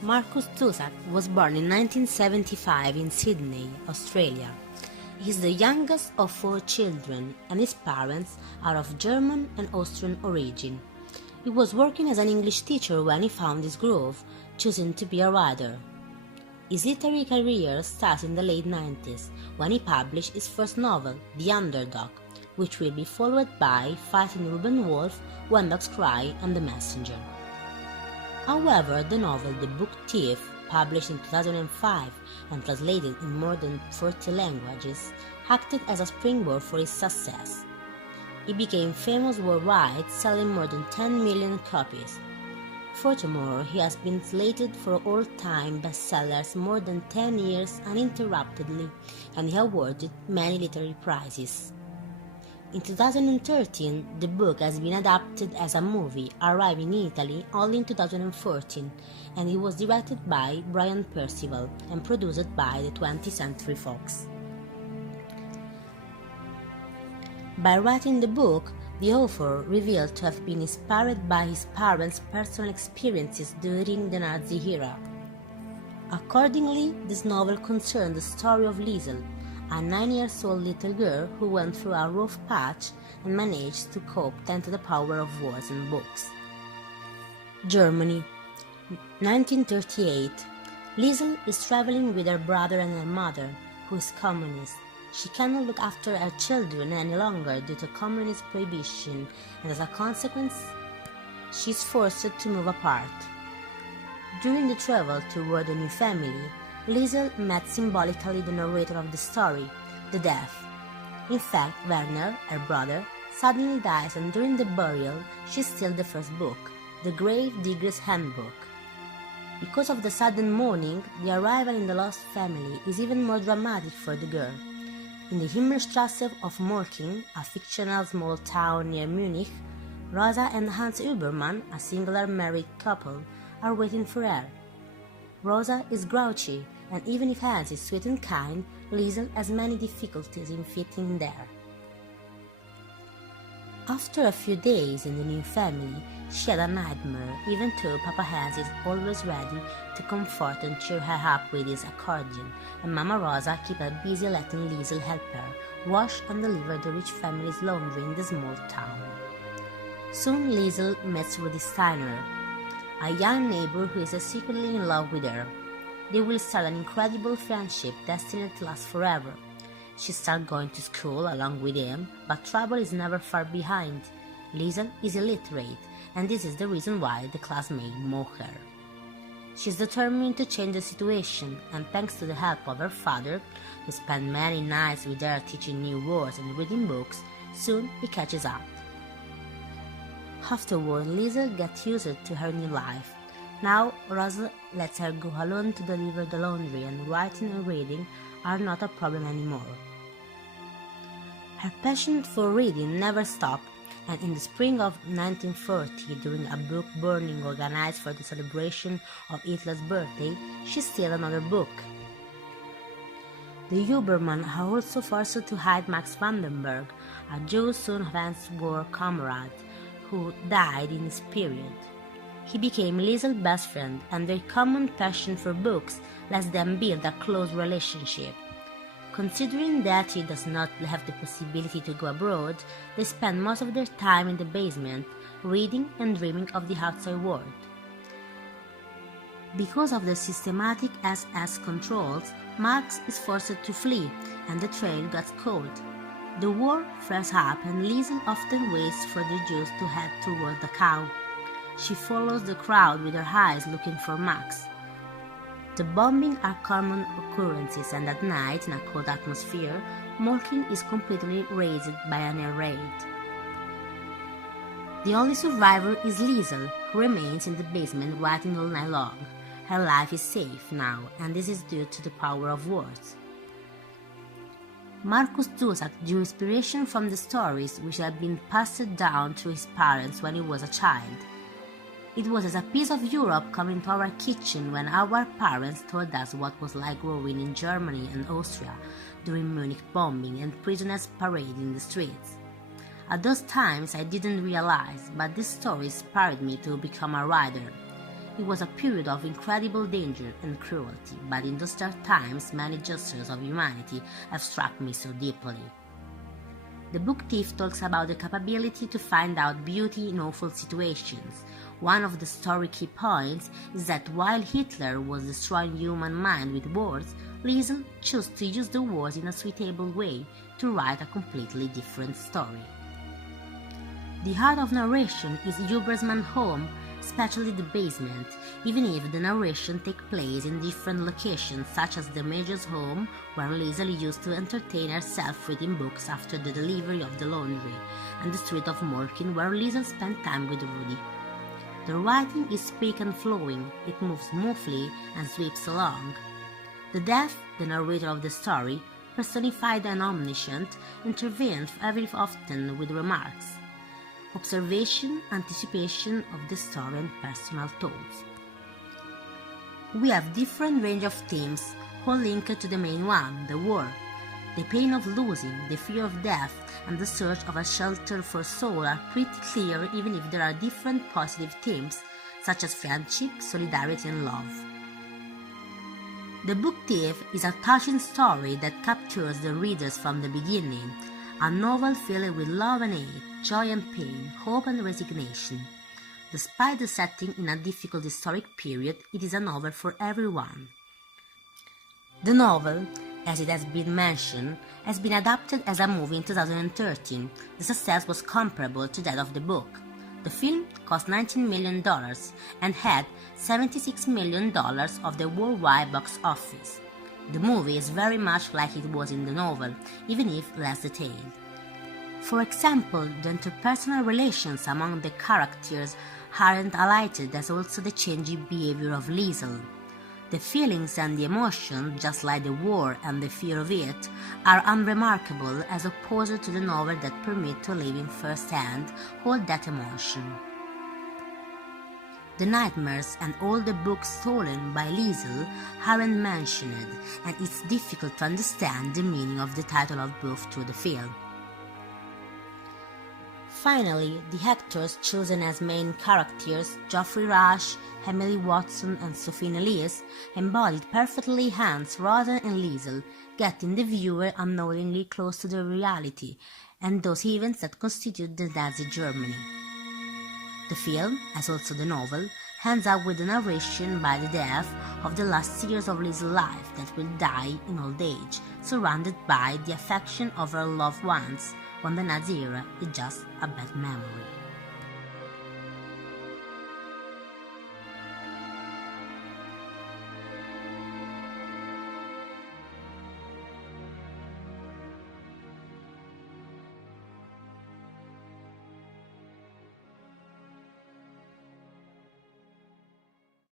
Marcus Zusak was born in 1975 in Sydney, Australia. He is the youngest of 4 children, and his parents are of German and Austrian origin. He was working as an English teacher when he found his groove, choosing to be a writer. His literary career starts in the late 90s, when he published his first novel, The Underdog, which will be followed by Fighting Ruben Wolf, When Dogs Cry, and The Messenger. However, the novel The Book Thief, published in 2005 and translated in more than 40 languages, acted as a springboard for his success. He became famous worldwide, selling more than 10 million copies. Furthermore, he has been slated for all-time bestsellers more than 10 years uninterruptedly, and he awarded many literary prizes. In 2013, the book has been adapted as a movie, arriving in Italy only in 2014, and it was directed by Brian Percival and produced by the 20th Century Fox. By writing the book, the author revealed to have been inspired by his parents' personal experiences during the Nazi era. Accordingly, this novel concerned the story of Liesel, a 9-year-old little girl who went through a rough patch and managed to cope thanks to the power of words and books. Germany, 1938. Liesel is traveling with her brother and her mother, who is communist. She cannot look after her children any longer due to communist prohibition, and as a consequence, she is forced to move apart. During the travel toward a new family, Liesel met symbolically the narrator of the story, the death. In fact, Werner, her brother, suddenly dies, and during the burial, she steals the first book, The Grave Digger's Handbook. Because of the sudden mourning, the arrival in the lost family is even more dramatic for the girl. In the Himmelstrasse of Molking, a fictional small town near Munich, Rosa and Hans Übermann, a singular married couple, are waiting for her. Rosa is grouchy, and even if Hans is sweet and kind, Liesel has many difficulties in fitting there. After a few days in the new family, she had a nightmare, even though Papa Hans is always ready to comfort and cheer her up with his accordion, and Mama Rosa keeps her busy letting Liesel help her wash and deliver the rich family's laundry in the small town. Soon Liesel meets Rudi Steiner, a young neighbor who is secretly in love with her. They will start an incredible friendship destined to last forever. She starts going to school along with him, but trouble is never far behind. Liesel is illiterate, and this is the reason why the classmates mock her. She is determined to change the situation, and thanks to the help of her father, who spent many nights with her teaching new words and reading books, soon he catches up. Afterward, Liesel gets used to her new life. Now, Rosa lets her go alone to deliver the laundry, and writing and reading are not a problem anymore. Her passion for reading never stopped, and in the spring of 1940, during a book burning organized for the celebration of Hitler's birthday, she stole another book. The Huberman are also forced to hide Max Vandenberg, a Jewish son of Hans' war comrade, who died in this period. He became Liesel's best friend, and their common passion for books lets them build a close relationship. Considering that he does not have the possibility to go abroad, they spend most of their time in the basement, reading and dreaming of the outside world. Because of the systematic SS controls, Max is forced to flee, and the trail gets cold. The war flares up, and Liesel often waits for the Jews to head toward the cow. She follows the crowd with her eyes looking for Max. The bombing are common occurrences, and at night, in a cold atmosphere, Molking is completely razed by an air raid. The only survivor is Liesel, who remains in the basement writing all night long. Her life is safe now, and this is due to the power of words. Marcus Zusak drew inspiration from the stories which had been passed down through his parents when he was a child. It was as a piece of Europe coming to our kitchen when our parents told us what was like growing in Germany and Austria during Munich bombing and prisoners paraded in the streets. At those times I didn't realize, but this story inspired me to become a writer. It was a period of incredible danger and cruelty, but in those dark times many gestures of humanity have struck me so deeply. The book Thief talks about the capability to find out beauty in awful situations. One of the story key points is that while Hitler was destroying human mind with words, Liesl chose to use the words in a suitable way to write a completely different story. The heart of narration is Huber's home, especially the basement, even if the narration takes place in different locations such as the Major's home, where Liesl used to entertain herself reading books after the delivery of the laundry, and the street of Morkin, where Liesl spent time with Rudy. The writing is quick and flowing, it moves smoothly and sweeps along. The deaf, the narrator of the story, personified and omniscient, intervenes every often with remarks, observation, anticipation of the story and personal thoughts. We have different range of themes, all linked to the main one, the war. The pain of losing, the fear of death, and the search of a shelter for soul are pretty clear even if there are different positive themes, such as friendship, solidarity, and love. The book Thief is a touching story that captures the readers from the beginning, a novel filled with love and hate, joy and pain, hope and resignation. Despite the setting in a difficult historic period, it is a novel for everyone. The novel, as it has been mentioned, has been adapted as a movie in 2013. The success was comparable to that of the book. The film cost $19 million and had $76 million of the worldwide box office. The movie is very much like it was in the novel, even if less detailed. For example, the interpersonal relations among the characters aren't highlighted, as also the changing behavior of Liesl. The feelings and the emotion, just like the war and the fear of it, are unremarkable as opposed to the novel that permit to live in first-hand all that emotion. The nightmares and all the books stolen by Liesl aren't mentioned, and it's difficult to understand the meaning of the title of both through the film. Finally, the actors chosen as main characters, Geoffrey Rush, Emily Watson and Sophie Elise, embodied perfectly Hans, Rosa and Liesl, getting the viewer unknowingly close to the reality and those events that constitute the Nazi Germany. The film, as also the novel, ends up with the narration by the death of the last years of Liesl's life that will die in old age, surrounded by the affection of her loved ones, when the Nazi era is just a bad memory.